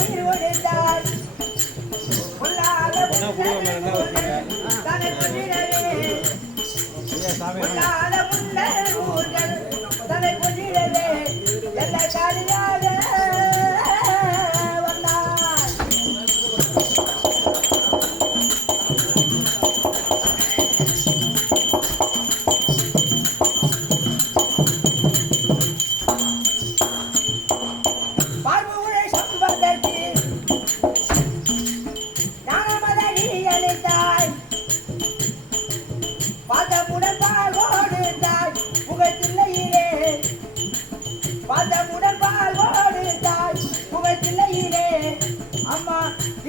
உயிர் ஒழித்தாய் பொல்லாத முன்னர் தாய் புகழ்த்தில்லையிலே பால்வோடு தாய் புகழ்த்தில்லையிலே அம்மா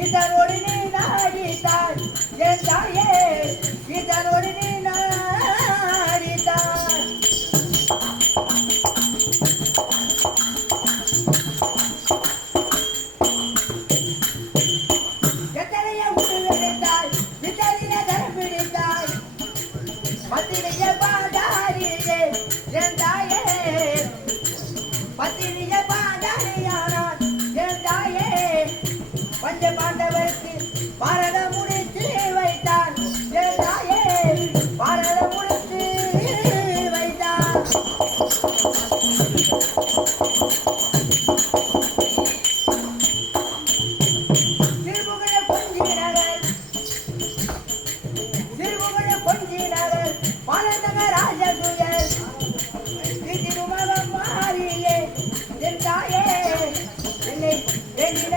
இதனோடு நீ நாடித்தாய். என் தாயே இதனோடு நீ நாடித்தாய். எத்தனைய உருவெடுத்தாய் வித்தலின தரம் பிடித்தாய். திருமுகழ கொஞ்சினவர் பாலந்தக ராஜகுயர் திருமகம் மாறியே என் தாயே என்னை எண்ணின